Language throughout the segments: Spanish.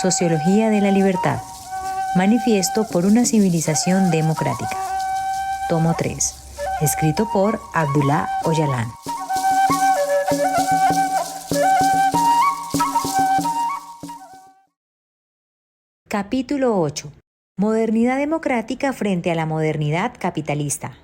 Sociología de la Libertad. Manifiesto por una civilización democrática. Tomo 3. Escrito por Abdullah Öcalan. Capítulo 8. Modernidad democrática frente a la modernidad capitalista.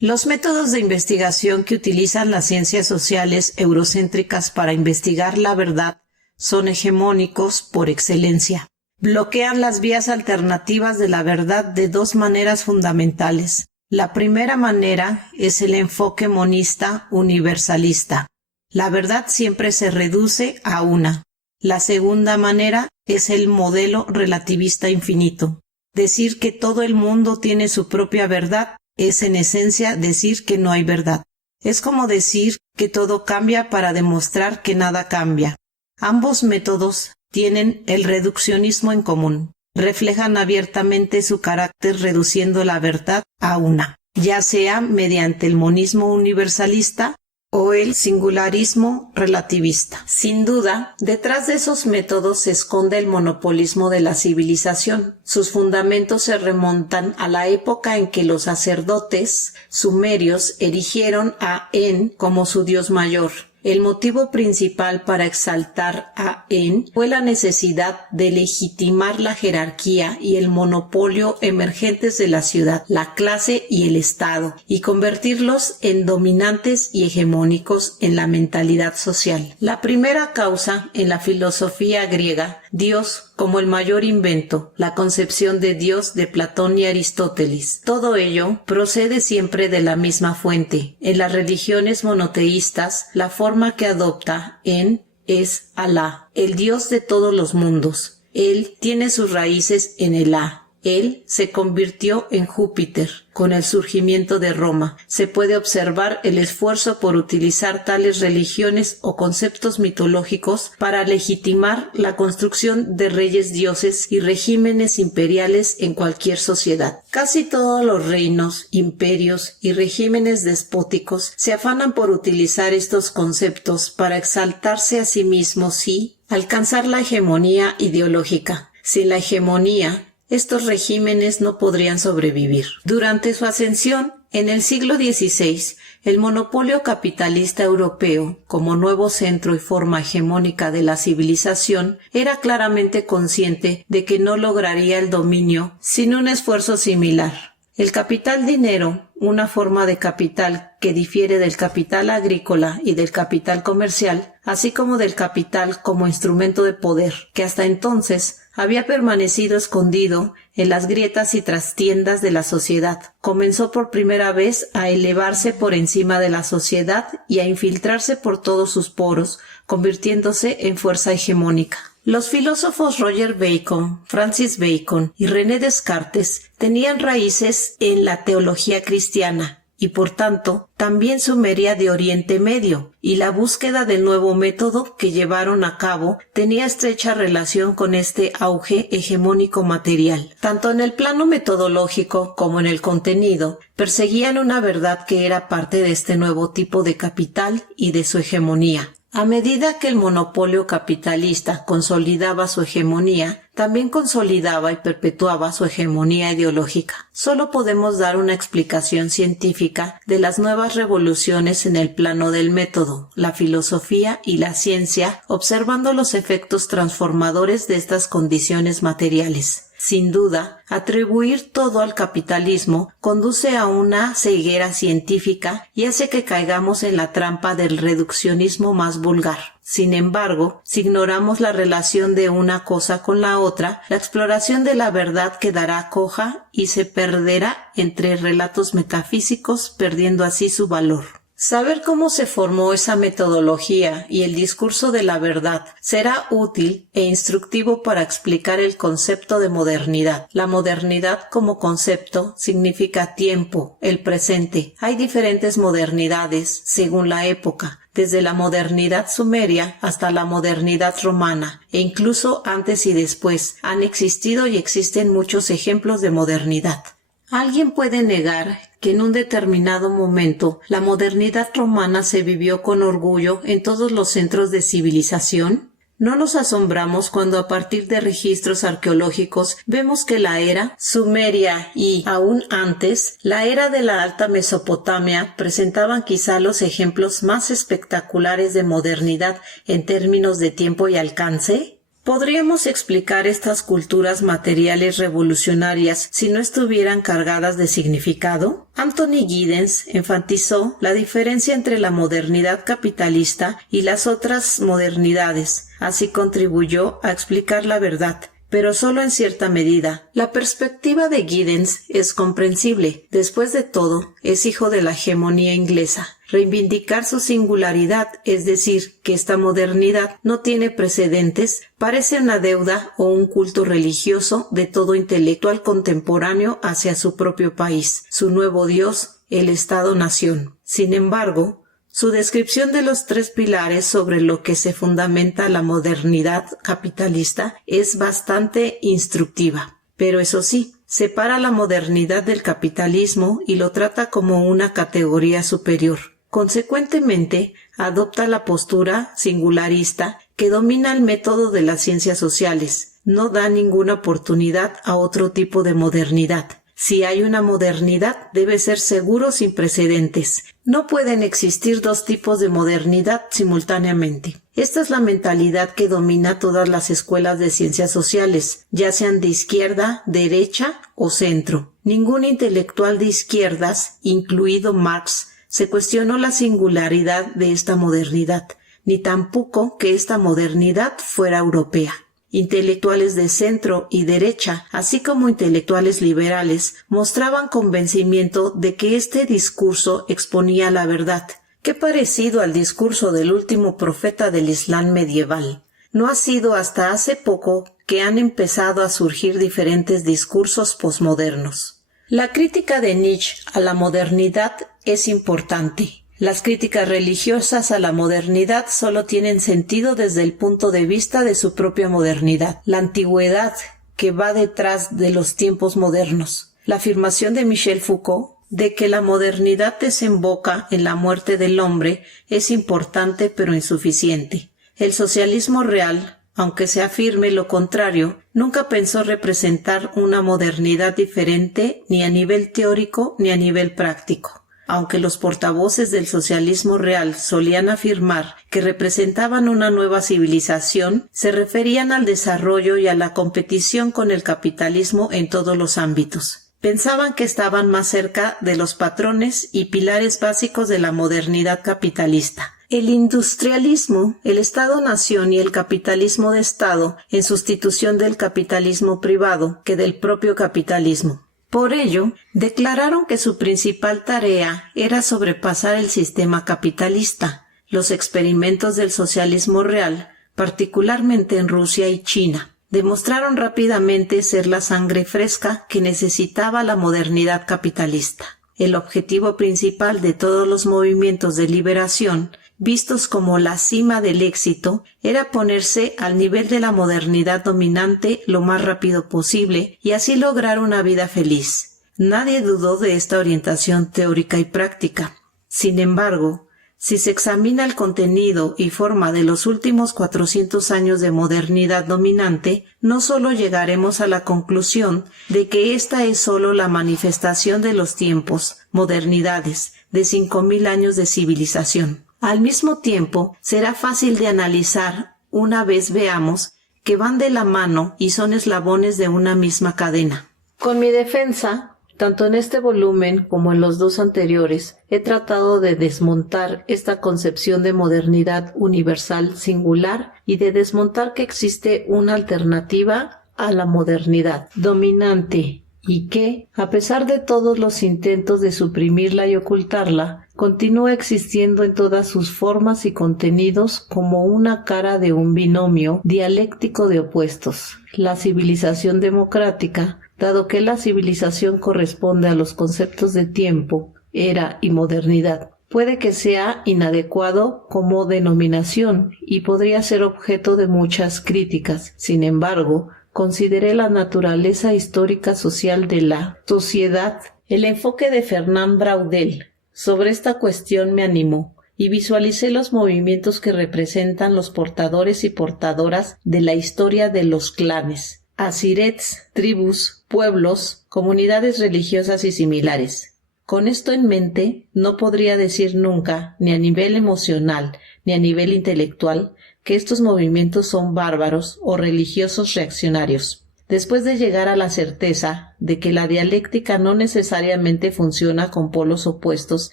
Los métodos de investigación que utilizan las ciencias sociales eurocéntricas para investigar la verdad son hegemónicos por excelencia. Bloquean las vías alternativas de la verdad de dos maneras fundamentales. La primera manera es el enfoque monista universalista. La verdad siempre se reduce a una. La segunda manera es el modelo relativista infinito. Decir que todo el mundo tiene su propia verdad es en esencia decir que no hay verdad. Es como decir que todo cambia para demostrar que nada cambia. Ambos métodos tienen el reduccionismo en común. Reflejan abiertamente su carácter reduciendo la verdad a una, ya sea mediante el monismo universalista o el singularismo relativista. Sin duda, detrás de esos métodos se esconde el monopolismo de la civilización. Sus fundamentos se remontan a la época en que los sacerdotes sumerios erigieron a En como su dios mayor. El motivo principal para exaltar a En fue la necesidad de legitimar la jerarquía y el monopolio emergentes de la ciudad, la clase y el Estado, y convertirlos en dominantes y hegemónicos en la mentalidad social. La primera causa, en la filosofía griega, Dios como el mayor invento, la concepción de Dios de Platón y Aristóteles. Todo ello procede siempre de la misma fuente. En las religiones monoteístas, la forma que adopta En es Alá, el Dios de todos los mundos. Él tiene sus raíces en el A. Él se convirtió en Júpiter con el surgimiento de Roma. Se puede observar el esfuerzo por utilizar tales religiones o conceptos mitológicos para legitimar la construcción de reyes dioses y regímenes imperiales en cualquier sociedad. Casi todos los reinos, imperios y regímenes despóticos se afanan por utilizar estos conceptos para exaltarse a sí mismos y alcanzar la hegemonía ideológica. Sin la hegemonía, estos regímenes no podrían sobrevivir. Durante su ascensión, en el siglo XVI, el monopolio capitalista europeo, como nuevo centro y forma hegemónica de la civilización, era claramente consciente de que no lograría el dominio sin un esfuerzo similar. El capital dinero, una forma de capital que difiere del capital agrícola y del capital comercial, así como del capital como instrumento de poder, que hasta entonces había permanecido escondido en las grietas y trastiendas de la sociedad. Comenzó por primera vez a elevarse por encima de la sociedad y a infiltrarse por todos sus poros, convirtiéndose en fuerza hegemónica. Los filósofos Roger Bacon, Francis Bacon y René Descartes tenían raíces en la teología cristiana y por tanto también sumeria de Oriente Medio, y la búsqueda del nuevo método que llevaron a cabo tenía estrecha relación con este auge hegemónico material. Tanto en el plano metodológico como en el contenido, perseguían una verdad que era parte de este nuevo tipo de capital y de su hegemonía. A medida que el monopolio capitalista consolidaba su hegemonía, también consolidaba y perpetuaba su hegemonía ideológica. Solo podemos dar una explicación científica de las nuevas revoluciones en el plano del método, la filosofía y la ciencia, observando los efectos transformadores de estas condiciones materiales. Sin duda, atribuir todo al capitalismo conduce a una ceguera científica y hace que caigamos en la trampa del reduccionismo más vulgar. Sin embargo, si ignoramos la relación de una cosa con la otra, la exploración de la verdad quedará coja y se perderá entre relatos metafísicos, perdiendo así su valor. Saber cómo se formó esa metodología y el discurso de la verdad será útil e instructivo para explicar el concepto de modernidad. La modernidad como concepto significa tiempo, el presente. Hay diferentes modernidades según la época, desde la modernidad sumeria hasta la modernidad romana, e incluso antes y después han existido y existen muchos ejemplos de modernidad. ¿Alguien puede negar que en un determinado momento la modernidad romana se vivió con orgullo en todos los centros de civilización? No nos asombramos cuando a partir de registros arqueológicos vemos que la era sumeria y, aún antes, la era de la Alta Mesopotamia presentaban quizá los ejemplos más espectaculares de modernidad en términos de tiempo y alcance. ¿Podríamos explicar estas culturas materiales revolucionarias si no estuvieran cargadas de significado? Anthony Giddens enfatizó la diferencia entre la modernidad capitalista y las otras modernidades. Así contribuyó a explicar la verdad, pero solo en cierta medida. La perspectiva de Giddens es comprensible. Después de todo, es hijo de la hegemonía inglesa. Reivindicar su singularidad, es decir, que esta modernidad no tiene precedentes, parece una deuda o un culto religioso de todo intelectual contemporáneo hacia su propio país, su nuevo Dios, el Estado-nación. Sin embargo, su descripción de los 3 pilares sobre lo que se fundamenta la modernidad capitalista es bastante instructiva. Pero eso sí, separa la modernidad del capitalismo y lo trata como una categoría superior. Consecuentemente, adopta la postura singularista que domina el método de las ciencias sociales. No da ninguna oportunidad a otro tipo de modernidad. Si hay una modernidad, debe ser seguro sin precedentes. No pueden existir 2 tipos de modernidad simultáneamente. Esta es la mentalidad que domina todas las escuelas de ciencias sociales, ya sean de izquierda, derecha o centro. Ningún intelectual de izquierdas, incluido Marx, se cuestionó la singularidad de esta modernidad, ni tampoco que esta modernidad fuera europea. Intelectuales de centro y derecha, así como intelectuales liberales, mostraban convencimiento de que este discurso exponía la verdad. Qué parecido al discurso del último profeta del Islam medieval. No ha sido hasta hace poco que han empezado a surgir diferentes discursos posmodernos. La crítica de Nietzsche a la modernidad es importante. Las críticas religiosas a la modernidad solo tienen sentido desde el punto de vista de su propia modernidad, la antigüedad que va detrás de los tiempos modernos. La afirmación de Michel Foucault de que la modernidad desemboca en la muerte del hombre es importante pero insuficiente. El socialismo real, aunque se afirme lo contrario, nunca pensó representar una modernidad diferente ni a nivel teórico ni a nivel práctico. Aunque los portavoces del socialismo real solían afirmar que representaban una nueva civilización, se referían al desarrollo y a la competición con el capitalismo en todos los ámbitos. Pensaban que estaban más cerca de los patrones y pilares básicos de la modernidad capitalista. El industrialismo, el Estado-nación y el capitalismo de Estado en sustitución del capitalismo privado que del propio capitalismo. Por ello, declararon que su principal tarea era sobrepasar el sistema capitalista. Los experimentos del socialismo real, particularmente en Rusia y China, demostraron rápidamente ser la sangre fresca que necesitaba la modernidad capitalista. El objetivo principal de todos los movimientos de liberación, vistos como la cima del éxito, era ponerse al nivel de la modernidad dominante lo más rápido posible y así lograr una vida feliz. Nadie dudó de esta orientación teórica y práctica. Sin embargo, si se examina el contenido y forma de los últimos 400 años de modernidad dominante, no solo llegaremos a la conclusión de que esta es solo la manifestación de los tiempos, modernidades, de 5000 años de civilización. Al mismo tiempo, será fácil de analizar una vez veamos que van de la mano y son eslabones de una misma cadena. Con mi defensa, tanto en este volumen como en los 2 anteriores, he tratado de desmontar esta concepción de modernidad universal singular y de desmontar que existe una alternativa a la modernidad dominante y que, a pesar de todos los intentos de suprimirla y ocultarla, continúa existiendo en todas sus formas y contenidos como una cara de un binomio dialéctico de opuestos. La civilización democrática, dado que la civilización corresponde a los conceptos de tiempo, era y modernidad, puede que sea inadecuado como denominación y podría ser objeto de muchas críticas. Sin embargo, consideré la naturaleza histórica social de la sociedad. El enfoque de Fernand Braudel sobre esta cuestión me animó y visualicé los movimientos que representan los portadores y portadoras de la historia de los clanes, asirets, tribus, pueblos, comunidades religiosas y similares. Con esto en mente, no podría decir nunca, ni a nivel emocional, ni a nivel intelectual, que estos movimientos son bárbaros o religiosos reaccionarios. Después de llegar a la certeza de que la dialéctica no necesariamente funciona con polos opuestos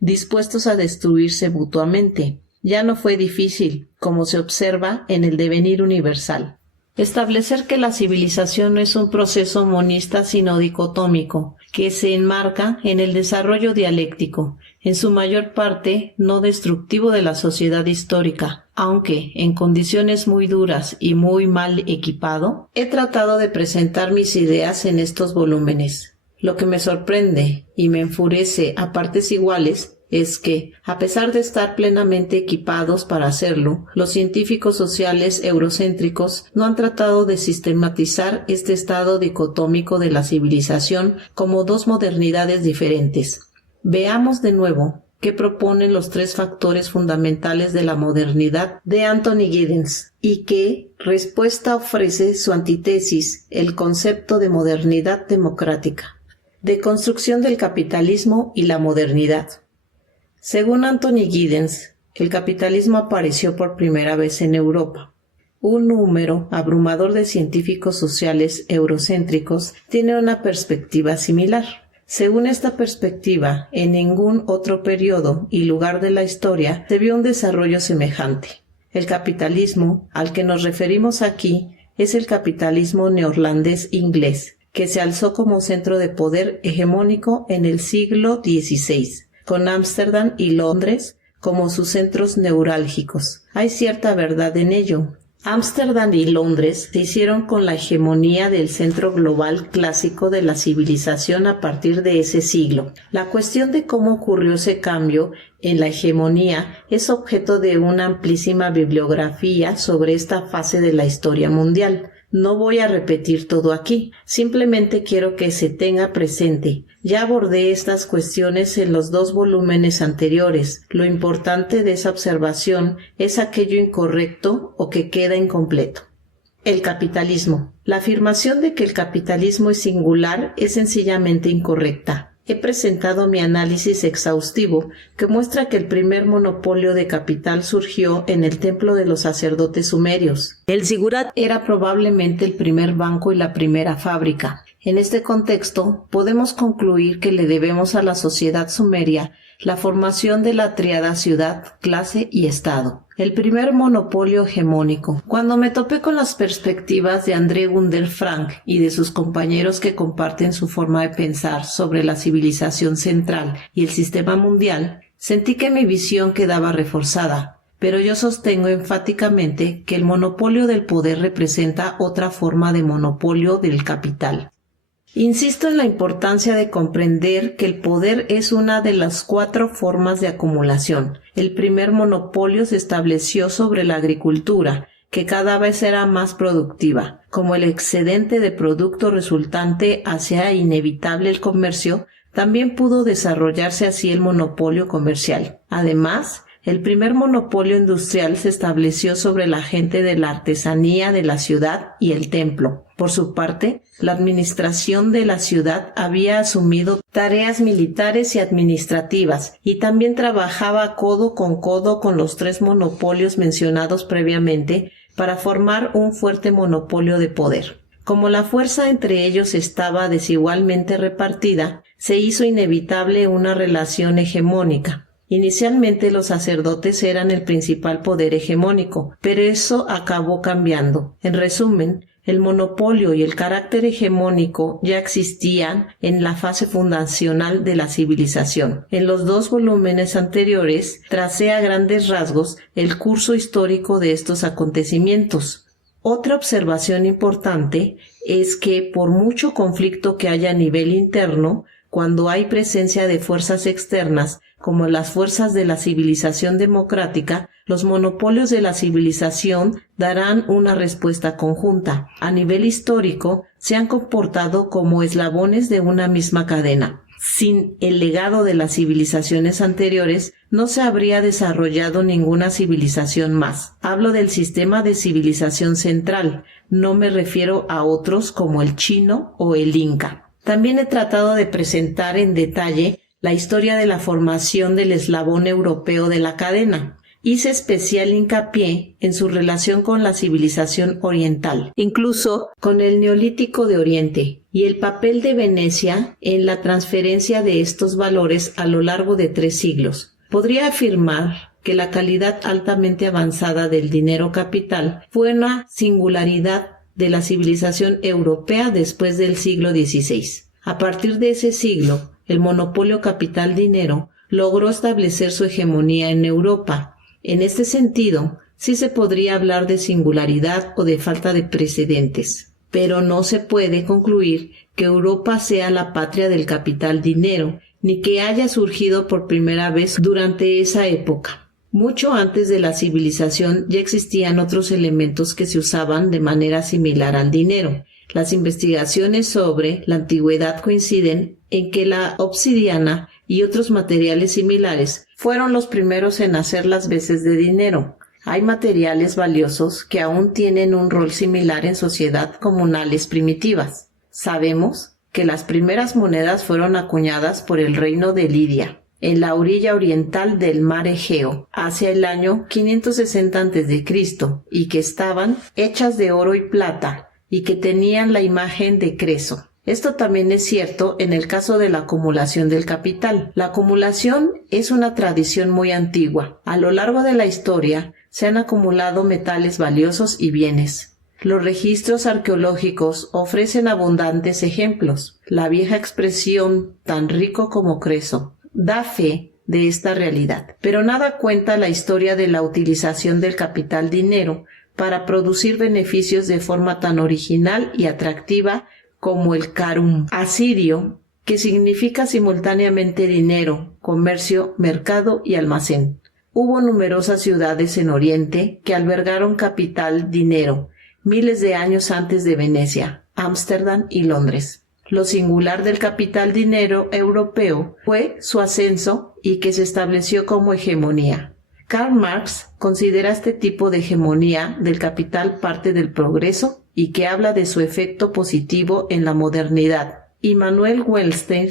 dispuestos a destruirse mutuamente, ya no fue difícil, como se observa en el devenir universal, establecer que la civilización no es un proceso monista sino dicotómico, que se enmarca en el desarrollo dialéctico, en su mayor parte no destructivo de la sociedad histórica, aunque en condiciones muy duras y muy mal equipado, he tratado de presentar mis ideas en estos volúmenes. Lo que me sorprende y me enfurece a partes iguales es que, a pesar de estar plenamente equipados para hacerlo, los científicos sociales eurocéntricos no han tratado de sistematizar este estado dicotómico de la civilización como dos modernidades diferentes. Veamos de nuevo qué proponen los tres factores fundamentales de la modernidad de Anthony Giddens y qué respuesta ofrece su antítesis, el concepto de modernidad democrática. Deconstrucción del capitalismo y la modernidad. Según Anthony Giddens, el capitalismo apareció por primera vez en Europa. Un número abrumador de científicos sociales eurocéntricos tiene una perspectiva similar. Según esta perspectiva, en ningún otro periodo y lugar de la historia se vio un desarrollo semejante. El capitalismo al que nos referimos aquí es el capitalismo neerlandés-inglés, que se alzó como centro de poder hegemónico en el siglo XVI, con Ámsterdam y Londres como sus centros neurálgicos. Hay cierta verdad en ello. Ámsterdam y Londres se hicieron con la hegemonía del centro global clásico de la civilización a partir de ese siglo. La cuestión de cómo ocurrió ese cambio en la hegemonía es objeto de una amplísima bibliografía sobre esta fase de la historia mundial. No voy a repetir todo aquí, simplemente quiero que se tenga presente. Ya abordé estas cuestiones en los 2 volúmenes anteriores. Lo importante de esa observación es aquello incorrecto o que queda incompleto. El capitalismo. La afirmación de que el capitalismo es singular es sencillamente incorrecta. He presentado mi análisis exhaustivo que muestra que el primer monopolio de capital surgió en el templo de los sacerdotes sumerios. El zigurat era probablemente el primer banco y la primera fábrica. En este contexto, podemos concluir que le debemos a la sociedad sumeria la formación de la tríada ciudad, clase y estado. El primer monopolio hegemónico. Cuando me topé con las perspectivas de André Gunder Frank y de sus compañeros que comparten su forma de pensar sobre la civilización central y el sistema mundial, sentí que mi visión quedaba reforzada, pero yo sostengo enfáticamente que el monopolio del poder representa otra forma de monopolio del capital. Insisto en la importancia de comprender que el poder es una de las 4 formas de acumulación. El primer monopolio se estableció sobre la agricultura, que cada vez era más productiva. Como el excedente de producto resultante hacía inevitable el comercio, también pudo desarrollarse así el monopolio comercial. Además, el primer monopolio industrial se estableció sobre la gente de la artesanía de la ciudad y el templo. Por su parte, la administración de la ciudad había asumido tareas militares y administrativas y también trabajaba codo con los 3 monopolios mencionados previamente para formar un fuerte monopolio de poder. Como la fuerza entre ellos estaba desigualmente repartida, se hizo inevitable una relación hegemónica. Inicialmente los sacerdotes eran el principal poder hegemónico, pero eso acabó cambiando. En resumen, el monopolio y el carácter hegemónico ya existían en la fase fundacional de la civilización. En los 2 volúmenes anteriores tracé a grandes rasgos el curso histórico de estos acontecimientos. Otra observación importante es que por mucho conflicto que haya a nivel interno, cuando hay presencia de fuerzas externas, como las fuerzas de la civilización democrática, los monopolios de la civilización darán una respuesta conjunta. A nivel histórico, se han comportado como eslabones de una misma cadena. Sin el legado de las civilizaciones anteriores, no se habría desarrollado ninguna civilización más. Hablo del sistema de civilización central, no me refiero a otros como el chino o el inca. También he tratado de presentar en detalle la historia de la formación del eslabón europeo de la cadena. Hice especial hincapié en su relación con la civilización oriental, incluso con el Neolítico de Oriente, y el papel de Venecia en la transferencia de estos valores a lo largo de 3 siglos. Podría afirmar que la calidad altamente avanzada del dinero capital fue una singularidad de la civilización europea después del siglo XVI. A partir de ese siglo, el monopolio capital-dinero logró establecer su hegemonía en Europa. En este sentido, sí se podría hablar de singularidad o de falta de precedentes, pero no se puede concluir que Europa sea la patria del capital-dinero, ni que haya surgido por primera vez durante esa época. Mucho antes de la civilización ya existían otros elementos que se usaban de manera similar al dinero. Las investigaciones sobre la antigüedad coinciden en que la obsidiana y otros materiales similares fueron los primeros en hacer las veces de dinero. Hay materiales valiosos que aún tienen un rol similar en sociedades comunales primitivas. Sabemos que las primeras monedas fueron acuñadas por el reino de Lidia, en la orilla oriental del mar Egeo, hacia el año 560 a.C., y que estaban hechas de oro y plata, y que tenían la imagen de Creso. Esto también es cierto en el caso de la acumulación del capital. La acumulación es una tradición muy antigua. A lo largo de la historia se han acumulado metales valiosos y bienes. Los registros arqueológicos ofrecen abundantes ejemplos. La vieja expresión tan rico como Creso da fe de esta realidad. Pero nada cuenta la historia de la utilización del capital dinero para producir beneficios de forma tan original y atractiva como el carum asirio, que significa simultáneamente dinero, comercio, mercado y almacén. Hubo numerosas ciudades en Oriente que albergaron capital dinero, miles de años antes de Venecia, Ámsterdam y Londres. Lo singular del capital dinero europeo fue su ascenso y que se estableció como hegemonía. Karl Marx considera este tipo de hegemonía del capital parte del progreso y que habla de su efecto positivo en la modernidad. Y Manuel Wellstein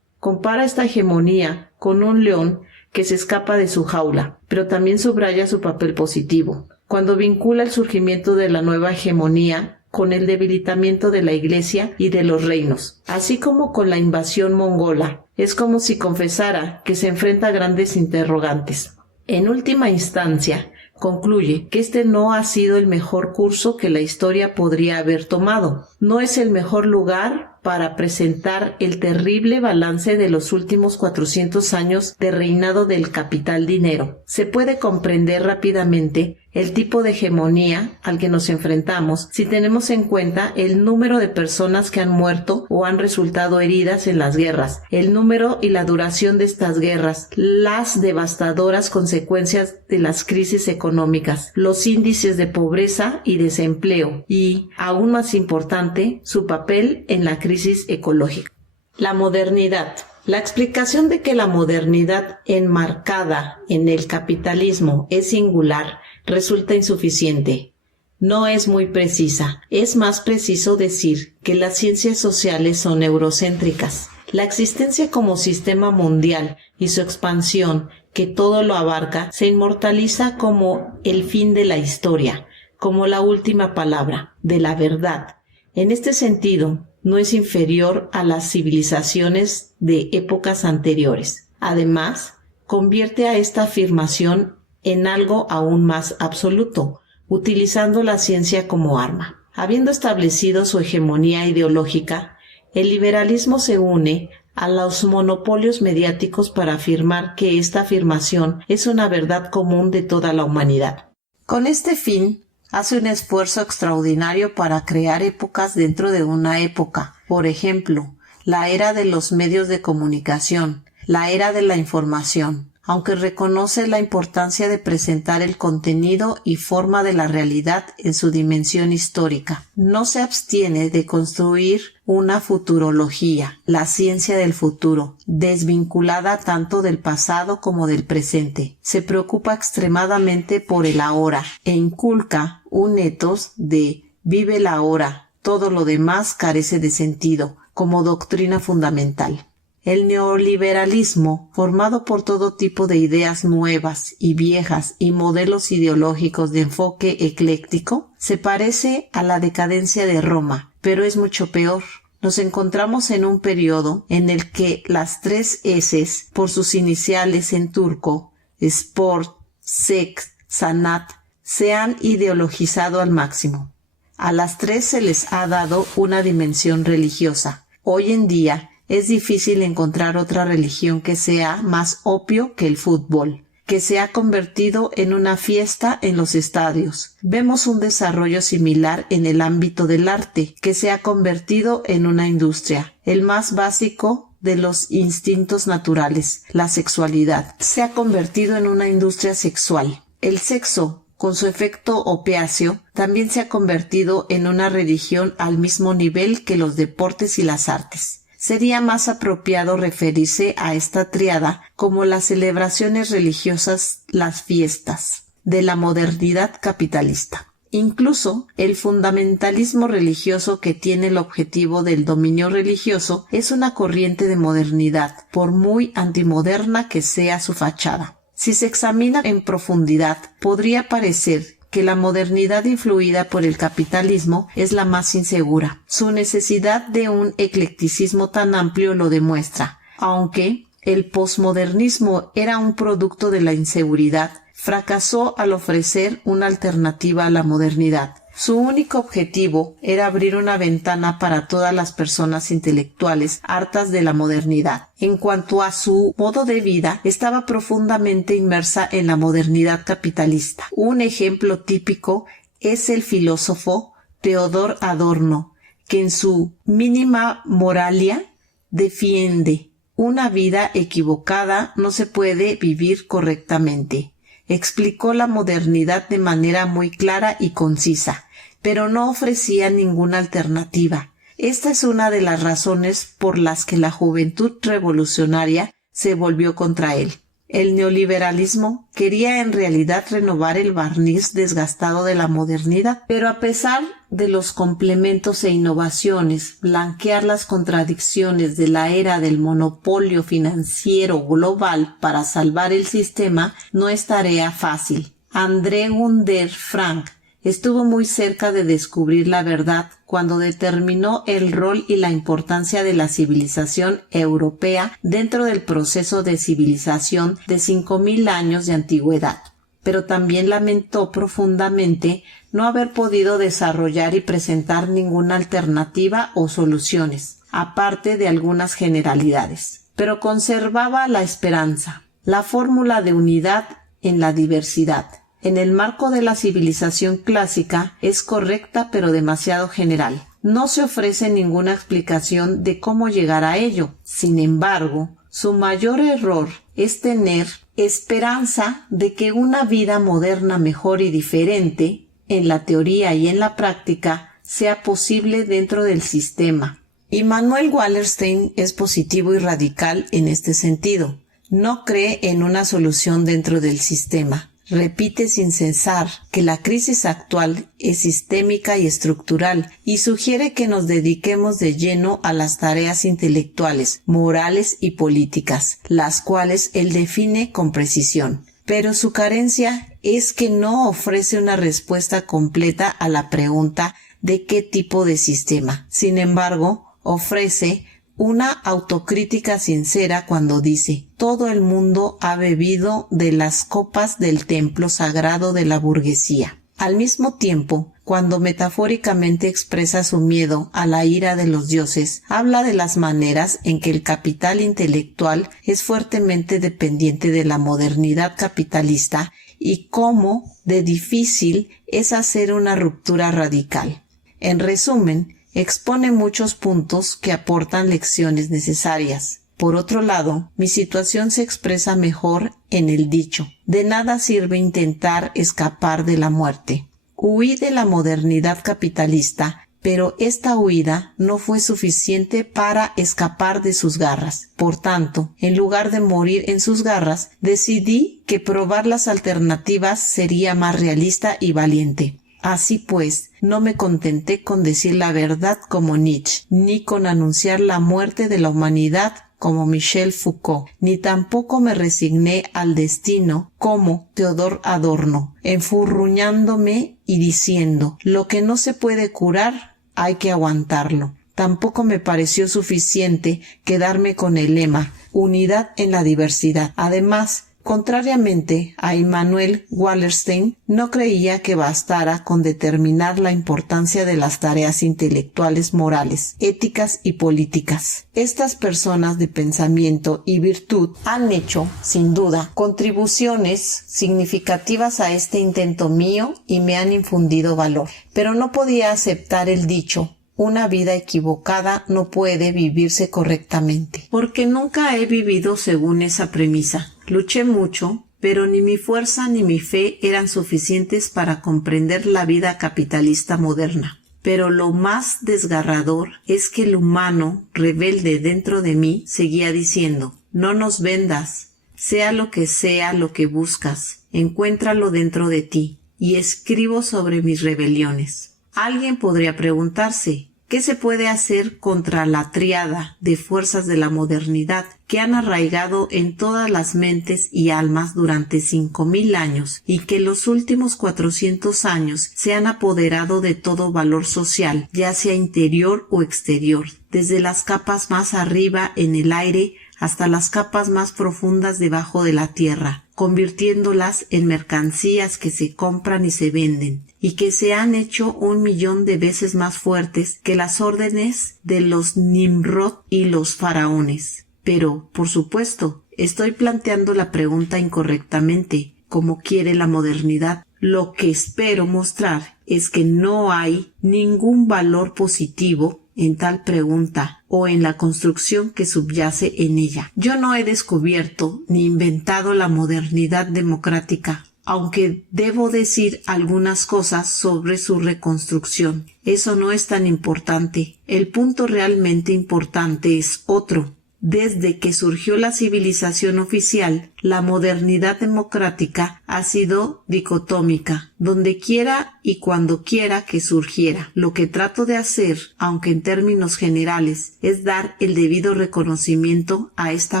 compara esta hegemonía con un león que se escapa de su jaula, pero también subraya su papel positivo, cuando vincula el surgimiento de la nueva hegemonía con el debilitamiento de la Iglesia y de los reinos, así como con la invasión mongola. Es como si confesara que se enfrenta a grandes interrogantes. En última instancia, concluye que este no ha sido el mejor curso que la historia podría haber tomado. No es el mejor lugar para presentar el terrible balance de los últimos 400 años de reinado del capital dinero. Se puede comprender rápidamente el tipo de hegemonía al que nos enfrentamos si tenemos en cuenta el número de personas que han muerto o han resultado heridas en las guerras, el número y la duración de estas guerras, las devastadoras consecuencias de las crisis económicas, los índices de pobreza y desempleo y, aún más importante, su papel en la crisis ecológica. La modernidad. La explicación de que la modernidad enmarcada en el capitalismo es singular resulta insuficiente. No es muy precisa. Es más preciso decir que las ciencias sociales son eurocéntricas. La existencia como sistema mundial y su expansión, que todo lo abarca, se inmortaliza como el fin de la historia, como la última palabra, de la verdad. En este sentido, no es inferior a las civilizaciones de épocas anteriores. Además, convierte a esta afirmación en algo aún más absoluto, utilizando la ciencia como arma. Habiendo establecido su hegemonía ideológica, el liberalismo se une a los monopolios mediáticos para afirmar que esta afirmación es una verdad común de toda la humanidad. Con este fin, hace un esfuerzo extraordinario para crear épocas dentro de una época. Por ejemplo, la era de los medios de comunicación, la era de la información. aunque reconoce la importancia de presentar el contenido y forma de la realidad en su dimensión histórica. No se abstiene de construir una futurología, la ciencia del futuro, desvinculada tanto del pasado como del presente. Se preocupa extremadamente por el ahora e inculca un ethos de vive el ahora, todo lo demás carece de sentido, como doctrina fundamental. El neoliberalismo, formado por todo tipo de ideas nuevas y viejas y modelos ideológicos de enfoque ecléctico, se parece a la decadencia de Roma, pero es mucho peor. Nos encontramos en un periodo en el que las 3 S's, por sus iniciales en turco, sport, sex, sanat, se han ideologizado al máximo. A las 3 se les ha dado una dimensión religiosa. Hoy en día es difícil encontrar otra religión que sea más opio que el fútbol, que se ha convertido en una fiesta en los estadios. Vemos un desarrollo similar en el ámbito del arte, que se ha convertido en una industria. El más básico de los instintos naturales, la sexualidad, se ha convertido en una industria sexual. El sexo, con su efecto opiáceo, también se ha convertido en una religión al mismo nivel que los deportes y las artes. Sería más apropiado referirse a esta tríada como las celebraciones religiosas, las fiestas, de la modernidad capitalista. Incluso el fundamentalismo religioso, que tiene el objetivo del dominio religioso, es una corriente de modernidad, por muy antimoderna que sea su fachada. Si se examina en profundidad, podría parecer que la modernidad influida por el capitalismo es la más insegura. Su necesidad de un eclecticismo tan amplio lo demuestra. Aunque el posmodernismo era un producto de la inseguridad, fracasó al ofrecer una alternativa a la modernidad. Su único objetivo era abrir una ventana para todas las personas intelectuales hartas de la modernidad. En cuanto a su modo de vida, estaba profundamente inmersa en la modernidad capitalista. Un ejemplo típico es el filósofo Theodor Adorno, que en su Mínima Moralia defiende: una vida equivocada no se puede vivir correctamente. Explicó la modernidad de manera muy clara y concisa, pero no ofrecía ninguna alternativa. Esta es una de las razones por las que la juventud revolucionaria se volvió contra él. El neoliberalismo quería en realidad renovar el barniz desgastado de la modernidad, pero a pesar de los complementos e innovaciones, blanquear las contradicciones de la era del monopolio financiero global para salvar el sistema no es tarea fácil. André Gunder Frank estuvo muy cerca de descubrir la verdad cuando determinó el rol y la importancia de la civilización europea dentro del proceso de civilización de 5.000 años de antigüedad. Pero también lamentó profundamente no haber podido desarrollar y presentar ninguna alternativa o soluciones, aparte de algunas generalidades. Pero conservaba la esperanza, la fórmula de unidad en la diversidad. En el marco de la civilización clásica es correcta pero demasiado general. No se ofrece ninguna explicación de cómo llegar a ello. Sin embargo, su mayor error es tener esperanza de que una vida moderna mejor y diferente, en la teoría y en la práctica, sea posible dentro del sistema. Immanuel Wallerstein es positivo y radical en este sentido. No cree en una solución dentro del sistema. Repite sin cesar que la crisis actual es sistémica y estructural y sugiere que nos dediquemos de lleno a las tareas intelectuales, morales y políticas, las cuales él define con precisión. Pero su carencia es que no ofrece una respuesta completa a la pregunta de qué tipo de sistema. Sin embargo, ofrece una autocrítica sincera cuando dice: todo el mundo ha bebido de las copas del templo sagrado de la burguesía. Al mismo tiempo, cuando metafóricamente expresa su miedo a la ira de los dioses, habla de las maneras en que el capital intelectual es fuertemente dependiente de la modernidad capitalista y cómo de difícil es hacer una ruptura radical. En resumen, expone muchos puntos que aportan lecciones necesarias, Por otro lado, mi situación se expresa mejor en el dicho: de nada sirve intentar escapar de la muerte. Huí de la modernidad capitalista, pero esta huida no fue suficiente para escapar de sus garras. Por tanto, en lugar de morir en sus garras, decidí que probar las alternativas sería más realista y valiente. Así pues, no me contenté con decir la verdad como Nietzsche, ni con anunciar la muerte de la humanidad como Michel Foucault, ni tampoco me resigné al destino como Theodor Adorno, enfurruñándome y diciendo: lo que no se puede curar, hay que aguantarlo. Tampoco me pareció suficiente quedarme con el lema unidad en la diversidad. Además, contrariamente a Immanuel Wallerstein, no creía que bastara con determinar la importancia de las tareas intelectuales, morales, éticas y políticas. Estas personas de pensamiento y virtud han hecho, sin duda, contribuciones significativas a este intento mío y me han infundido valor. Pero no podía aceptar el dicho: una vida equivocada no puede vivirse correctamente, porque nunca he vivido según esa premisa. Luché mucho, pero ni mi fuerza ni mi fe eran suficientes para comprender la vida capitalista moderna. Pero lo más desgarrador es que el humano rebelde dentro de mí seguía diciendo: no nos vendas, sea lo que buscas, encuéntralo dentro de ti. Y escribo sobre mis rebeliones. Alguien podría preguntarse: ¿qué se puede hacer contra la tríada de fuerzas de la modernidad que han arraigado en todas las mentes y almas durante 5000 años y que los últimos 400 años se han apoderado de todo valor social, ya sea interior o exterior, desde las capas más arriba en el aire hasta las capas más profundas debajo de la tierra, convirtiéndolas en mercancías que se compran y se venden, y que se han hecho 1.000.000 de veces más fuertes que las órdenes de los Nimrod y los faraones? Pero, por supuesto, estoy planteando la pregunta incorrectamente, como quiere la modernidad. Lo que espero mostrar es que no hay ningún valor positivo en tal pregunta o en la construcción que subyace en ella. Yo no he descubierto ni inventado la modernidad democrática, aunque debo decir algunas cosas sobre su reconstrucción. Eso no es tan importante. El punto realmente importante es otro. Desde que surgió la civilización oficial, la modernidad democrática ha sido dicotómica, donde quiera y cuando quiera que surgiera. Lo que trato de hacer, aunque en términos generales, es dar el debido reconocimiento a esta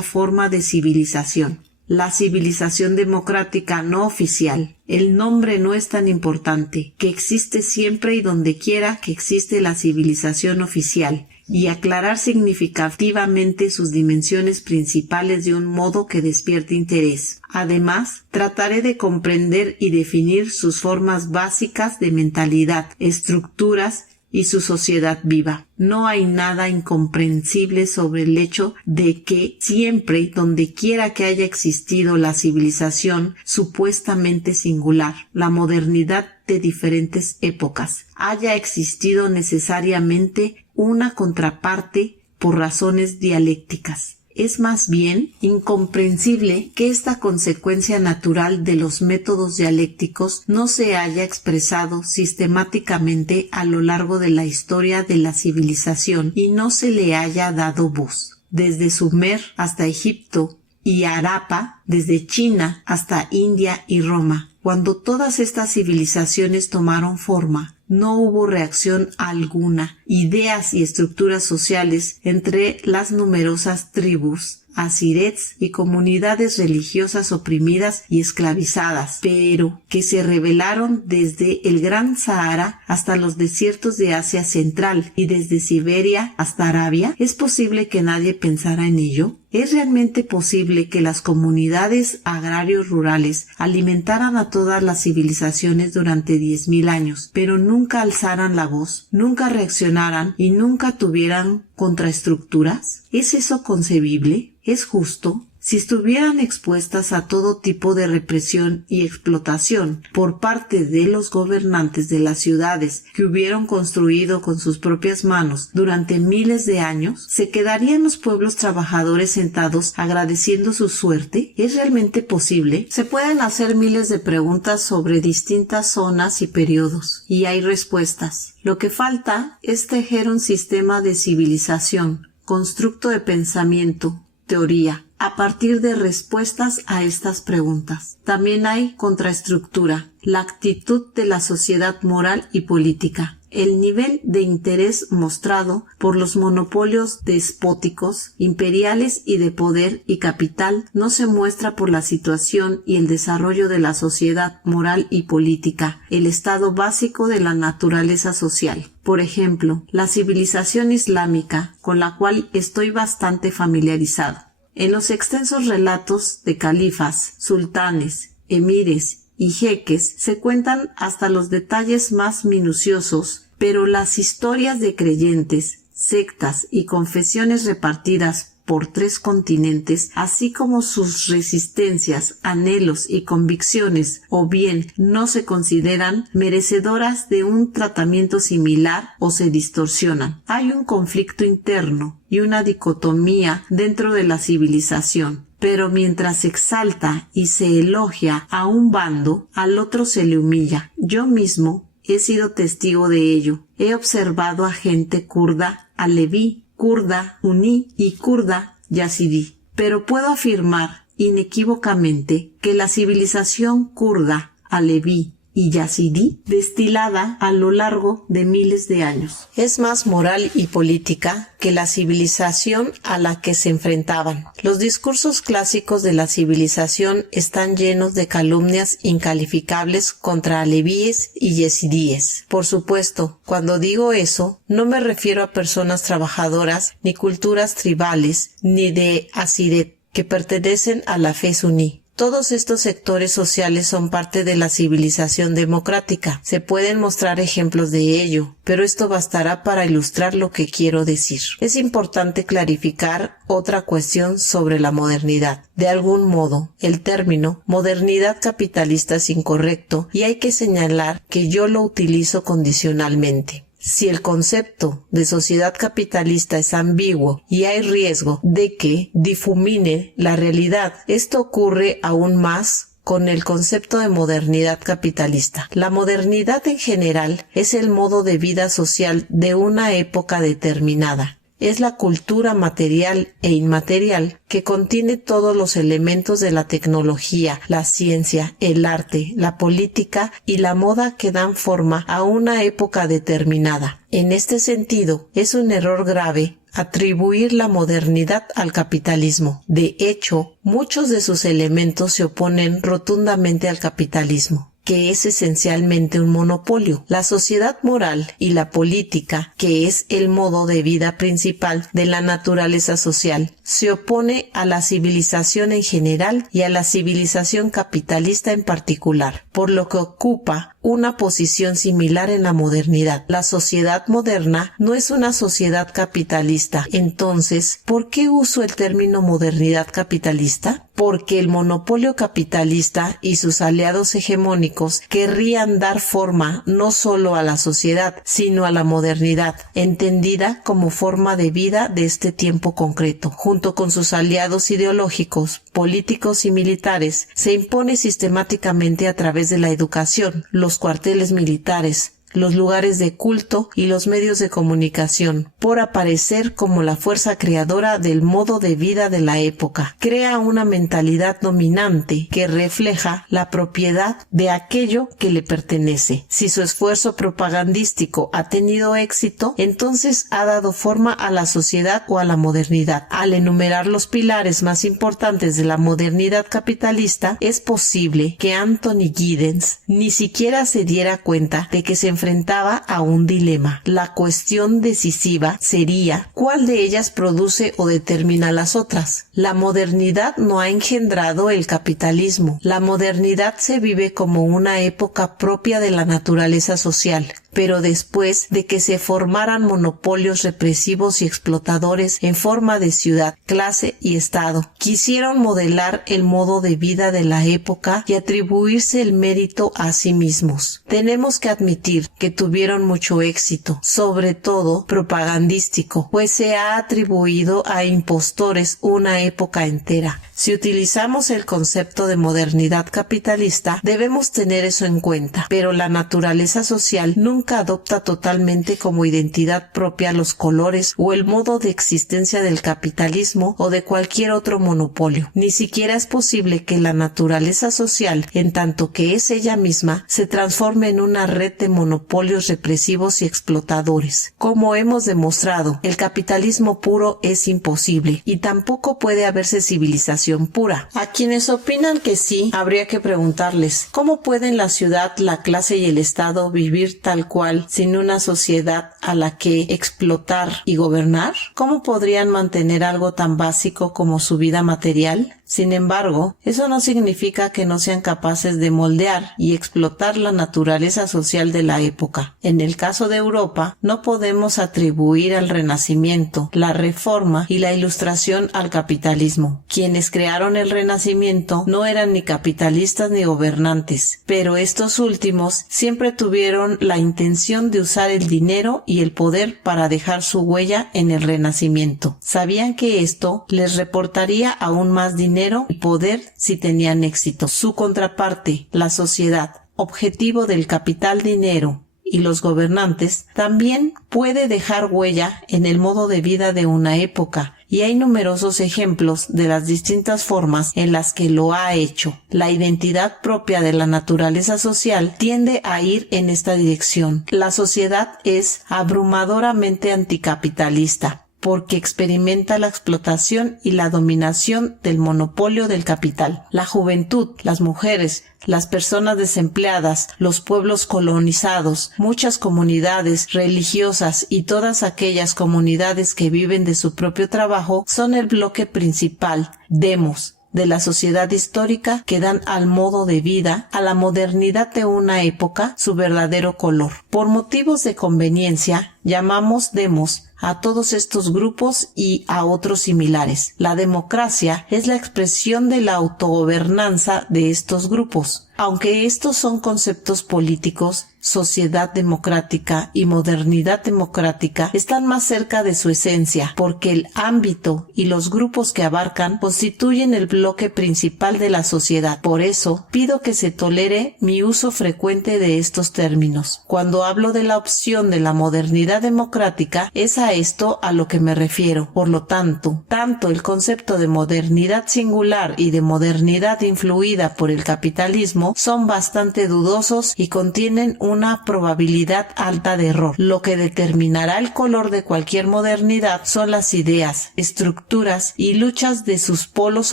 forma de civilización. La civilización democrática no oficial. El nombre no es tan importante, que existe siempre y donde quiera que existe la civilización oficial, y aclarar significativamente sus dimensiones principales de un modo que despierte interés. Además, trataré de comprender y definir sus formas básicas de mentalidad, estructuras y su sociedad viva. No hay nada incomprensible sobre el hecho de que siempre, donde quiera que haya existido la civilización supuestamente singular, la modernidad de diferentes épocas, haya existido necesariamente una contraparte por razones dialécticas. Es más bien incomprensible que esta consecuencia natural de los métodos dialécticos no se haya expresado sistemáticamente a lo largo de la historia de la civilización y no se le haya dado voz. Desde Sumer hasta Egipto y Harappa, desde China hasta India y Roma. Cuando todas estas civilizaciones tomaron forma, no hubo reacción alguna, ideas y estructuras sociales entre las numerosas tribus, asirets y comunidades religiosas oprimidas y esclavizadas, pero que se rebelaron desde el Gran Sahara hasta los desiertos de Asia Central y desde Siberia hasta Arabia. ¿Es posible que nadie pensara en ello? ¿Es realmente posible que las comunidades agrarios rurales alimentaran a todas las civilizaciones durante 10.000 años, pero nunca alzaran la voz, nunca reaccionaran y nunca tuvieran contraestructuras? ¿Es eso concebible? ¿Es justo? si estuvieran expuestas a todo tipo de represión y explotación por parte de los gobernantes de las ciudades que hubieron construido con sus propias manos durante miles de años, ¿se quedarían los pueblos trabajadores sentados agradeciendo su suerte? ¿Es realmente posible? Se pueden hacer miles de preguntas sobre distintas zonas y periodos, y hay respuestas. Lo que falta es tejer un sistema de civilización, constructo de pensamiento, teoría, a partir de respuestas a estas preguntas. También hay contraestructura, la actitud de la sociedad moral y política. El nivel de interés mostrado por los monopolios despóticos, imperiales y de poder y capital no se muestra por la situación y el desarrollo de la sociedad moral y política, el estado básico de la naturaleza social. Por ejemplo, la civilización islámica, con la cual estoy bastante familiarizado. En los extensos relatos de califas, sultanes, emires y jeques se cuentan hasta los detalles más minuciosos, pero las historias de creyentes, sectas y confesiones repartidas por 3 continentes, así como sus resistencias, anhelos y convicciones, o bien no se consideran merecedoras de un tratamiento similar o se distorsionan. Hay un conflicto interno y una dicotomía dentro de la civilización. Pero mientras se exalta y se elogia a un bando, al otro se le humilla. Yo mismo he sido testigo de ello. He observado a gente kurda, aleví, kurda suní y kurda yazidí. Pero puedo afirmar inequívocamente que la civilización kurda, aleví y yazidí, destilada a lo largo de miles de años, es más moral y política que la civilización a la que se enfrentaban. Los discursos clásicos de la civilización están llenos de calumnias incalificables contra alevíes y yazidíes. Por supuesto, cuando digo eso, no me refiero a personas trabajadoras, ni culturas tribales, ni de Asiret, que pertenecen a la fe suní. Todos estos sectores sociales son parte de la civilización democrática. Se pueden mostrar ejemplos de ello, pero esto bastará para ilustrar lo que quiero decir. Es importante clarificar otra cuestión sobre la modernidad. De algún modo, el término modernidad capitalista es incorrecto y hay que señalar que yo lo utilizo condicionalmente. Si el concepto de sociedad capitalista es ambiguo y hay riesgo de que difumine la realidad, esto ocurre aún más con el concepto de modernidad capitalista. La modernidad en general es el modo de vida social de una época determinada. Es la cultura material e inmaterial que contiene todos los elementos de la tecnología, la ciencia, el arte, la política y la moda que dan forma a una época determinada. En este sentido, es un error grave atribuir la modernidad al capitalismo. De hecho, muchos de sus elementos se oponen rotundamente al capitalismo, que es esencialmente un monopolio. La sociedad moral y la política, que es el modo de vida principal de la naturaleza social, se opone a la civilización en general y a la civilización capitalista en particular, por lo que ocupa una posición similar en la modernidad. La sociedad moderna no es una sociedad capitalista. Entonces, ¿por qué uso el término modernidad capitalista? Porque el monopolio capitalista y sus aliados hegemónicos querrían dar forma no solo a la sociedad, sino a la modernidad, entendida como forma de vida de este tiempo concreto. Junto con sus aliados ideológicos, políticos y militares, se impone sistemáticamente a través de la educación, los cuarteles militares, los lugares de culto y los medios de comunicación, por aparecer como la fuerza creadora del modo de vida de la época. Crea una mentalidad dominante que refleja la propiedad de aquello que le pertenece. Si su esfuerzo propagandístico ha tenido éxito, entonces ha dado forma a la sociedad o a la modernidad. Al enumerar los pilares más importantes de la modernidad capitalista, es posible que Anthony Giddens ni siquiera se diera cuenta de que se enfrentaba a un dilema. La cuestión decisiva sería ¿cuál de ellas produce o determina las otras? La modernidad no ha engendrado el capitalismo. La modernidad se vive como una época propia de la naturaleza social, pero después de que se formaran monopolios represivos y explotadores en forma de ciudad, clase y estado. Quisieron modelar el modo de vida de la época y atribuirse el mérito a sí mismos. Tenemos que admitir que tuvieron mucho éxito, sobre todo propagandístico, pues se ha atribuido a impostores una época entera. Si utilizamos el concepto de modernidad capitalista, debemos tener eso en cuenta, pero la naturaleza social nunca adopta totalmente como identidad propia los colores o el modo de existencia del capitalismo o de cualquier otro monopolio. Ni siquiera es posible que la naturaleza social, en tanto que es ella misma, se transforme en una red de monopolios represivos y explotadores. Como hemos demostrado, el capitalismo puro es imposible y tampoco puede haberse civilización pura. A quienes opinan que sí, habría que preguntarles, ¿cómo pueden la ciudad, la clase y el Estado vivir tal cual sin una sociedad a la que explotar y gobernar? ¿Cómo podrían mantener algo tan básico como su vida material? Sin embargo, eso no significa que no sean capaces de moldear y explotar la naturaleza social de la época. En el caso de Europa, no podemos atribuir al Renacimiento, la Reforma y la Ilustración al capitalismo. Quienes crearon el Renacimiento no eran ni capitalistas ni gobernantes, pero estos últimos siempre tuvieron la intención de usar el dinero y el poder para dejar su huella en el Renacimiento. Sabían que esto les reportaría aún más dinero y poder si tenían éxito. Su contraparte, la sociedad, objetivo del capital dinero y los gobernantes, también puede dejar huella en el modo de vida de una época, y hay numerosos ejemplos de las distintas formas en las que lo ha hecho. La identidad propia de la naturaleza social tiende a ir en esta dirección. La sociedad es abrumadoramente anticapitalista, porque experimenta la explotación y la dominación del monopolio del capital. La juventud, las mujeres, las personas desempleadas, los pueblos colonizados, muchas comunidades religiosas y todas aquellas comunidades que viven de su propio trabajo son el bloque principal, demos, de la sociedad histórica que dan al modo de vida, a la modernidad de una época, su verdadero color. Por motivos de conveniencia, llamamos demos a todos estos grupos y a otros similares. La democracia es la expresión de la autogobernanza de estos grupos. Aunque estos son conceptos políticos, sociedad democrática y modernidad democrática están más cerca de su esencia, porque el ámbito y los grupos que abarcan constituyen el bloque principal de la sociedad. Por eso, pido que se tolere mi uso frecuente de estos términos. Cuando hablo de la opción de la modernidad democrática, es a esto a lo que me refiero. Por lo tanto el concepto de modernidad singular y de modernidad influida por el capitalismo son bastante dudosos y contienen una probabilidad alta de error. Lo que determinará el color de cualquier modernidad son las ideas, estructuras y luchas de sus polos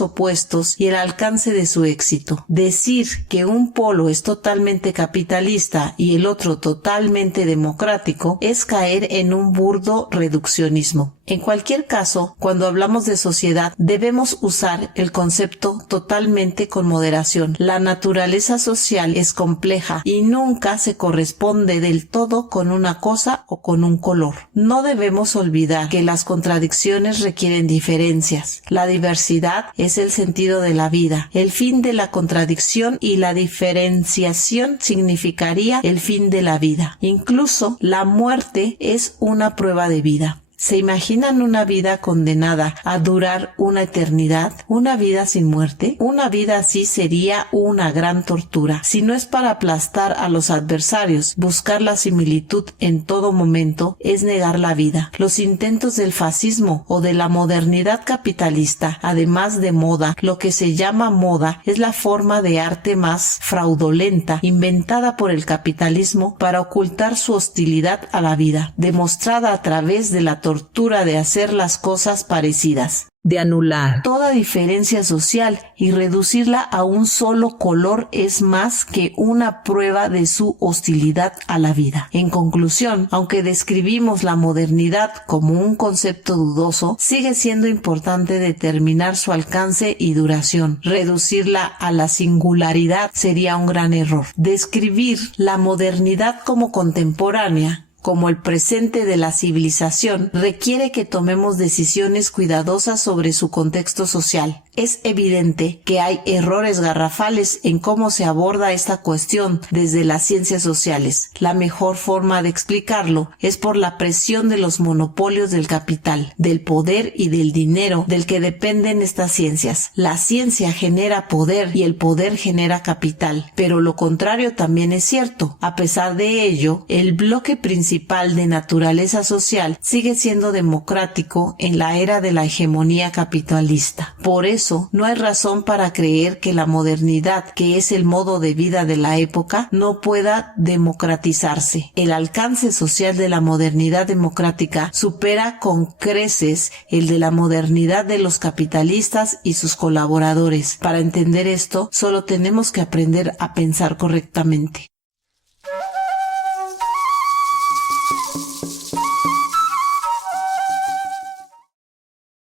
opuestos y el alcance de su éxito. Decir que un polo es totalmente capitalista y el otro totalmente democrático es caer en un burdo reduccionismo. En cualquier caso, cuando hablamos de sociedad, debemos usar el concepto totalmente con moderación. La naturaleza social es compleja y nunca se corresponde del todo con una cosa o con un color. No debemos olvidar que las contradicciones requieren diferencias. La diversidad es el sentido de la vida. El fin de la contradicción y la diferenciación significaría el fin de la vida. Incluso la muerte es una prueba de vida. ¿Se imaginan una vida condenada a durar una eternidad? ¿Una vida sin muerte? Una vida así sería una gran tortura. Si no es para aplastar a los adversarios, buscar la similitud en todo momento es negar la vida. Los intentos del fascismo o de la modernidad capitalista, además de moda, lo que se llama moda es la forma de arte más fraudulenta inventada por el capitalismo para ocultar su hostilidad a la vida, demostrada a través de la tortura de hacer las cosas parecidas, de anular toda diferencia social y reducirla a un solo color es más que una prueba de su hostilidad a la vida. En conclusión, aunque describimos la modernidad como un concepto dudoso, sigue siendo importante determinar su alcance y duración. Reducirla a la singularidad sería un gran error. Describir la modernidad como contemporánea, como el presente de la civilización, requiere que tomemos decisiones cuidadosas sobre su contexto social. Es evidente que hay errores garrafales en cómo se aborda esta cuestión desde las ciencias sociales. La mejor forma de explicarlo es por la presión de los monopolios del capital, del poder y del dinero del que dependen estas ciencias. La ciencia genera poder y el poder genera capital, pero lo contrario también es cierto. A pesar de ello, el bloque principal de naturaleza social sigue siendo democrático en la era de la hegemonía capitalista. Por eso, no hay razón para creer que la modernidad, que es el modo de vida de la época, no pueda democratizarse. El alcance social de la modernidad democrática supera con creces el de la modernidad de los capitalistas y sus colaboradores. Para entender esto, solo tenemos que aprender a pensar correctamente.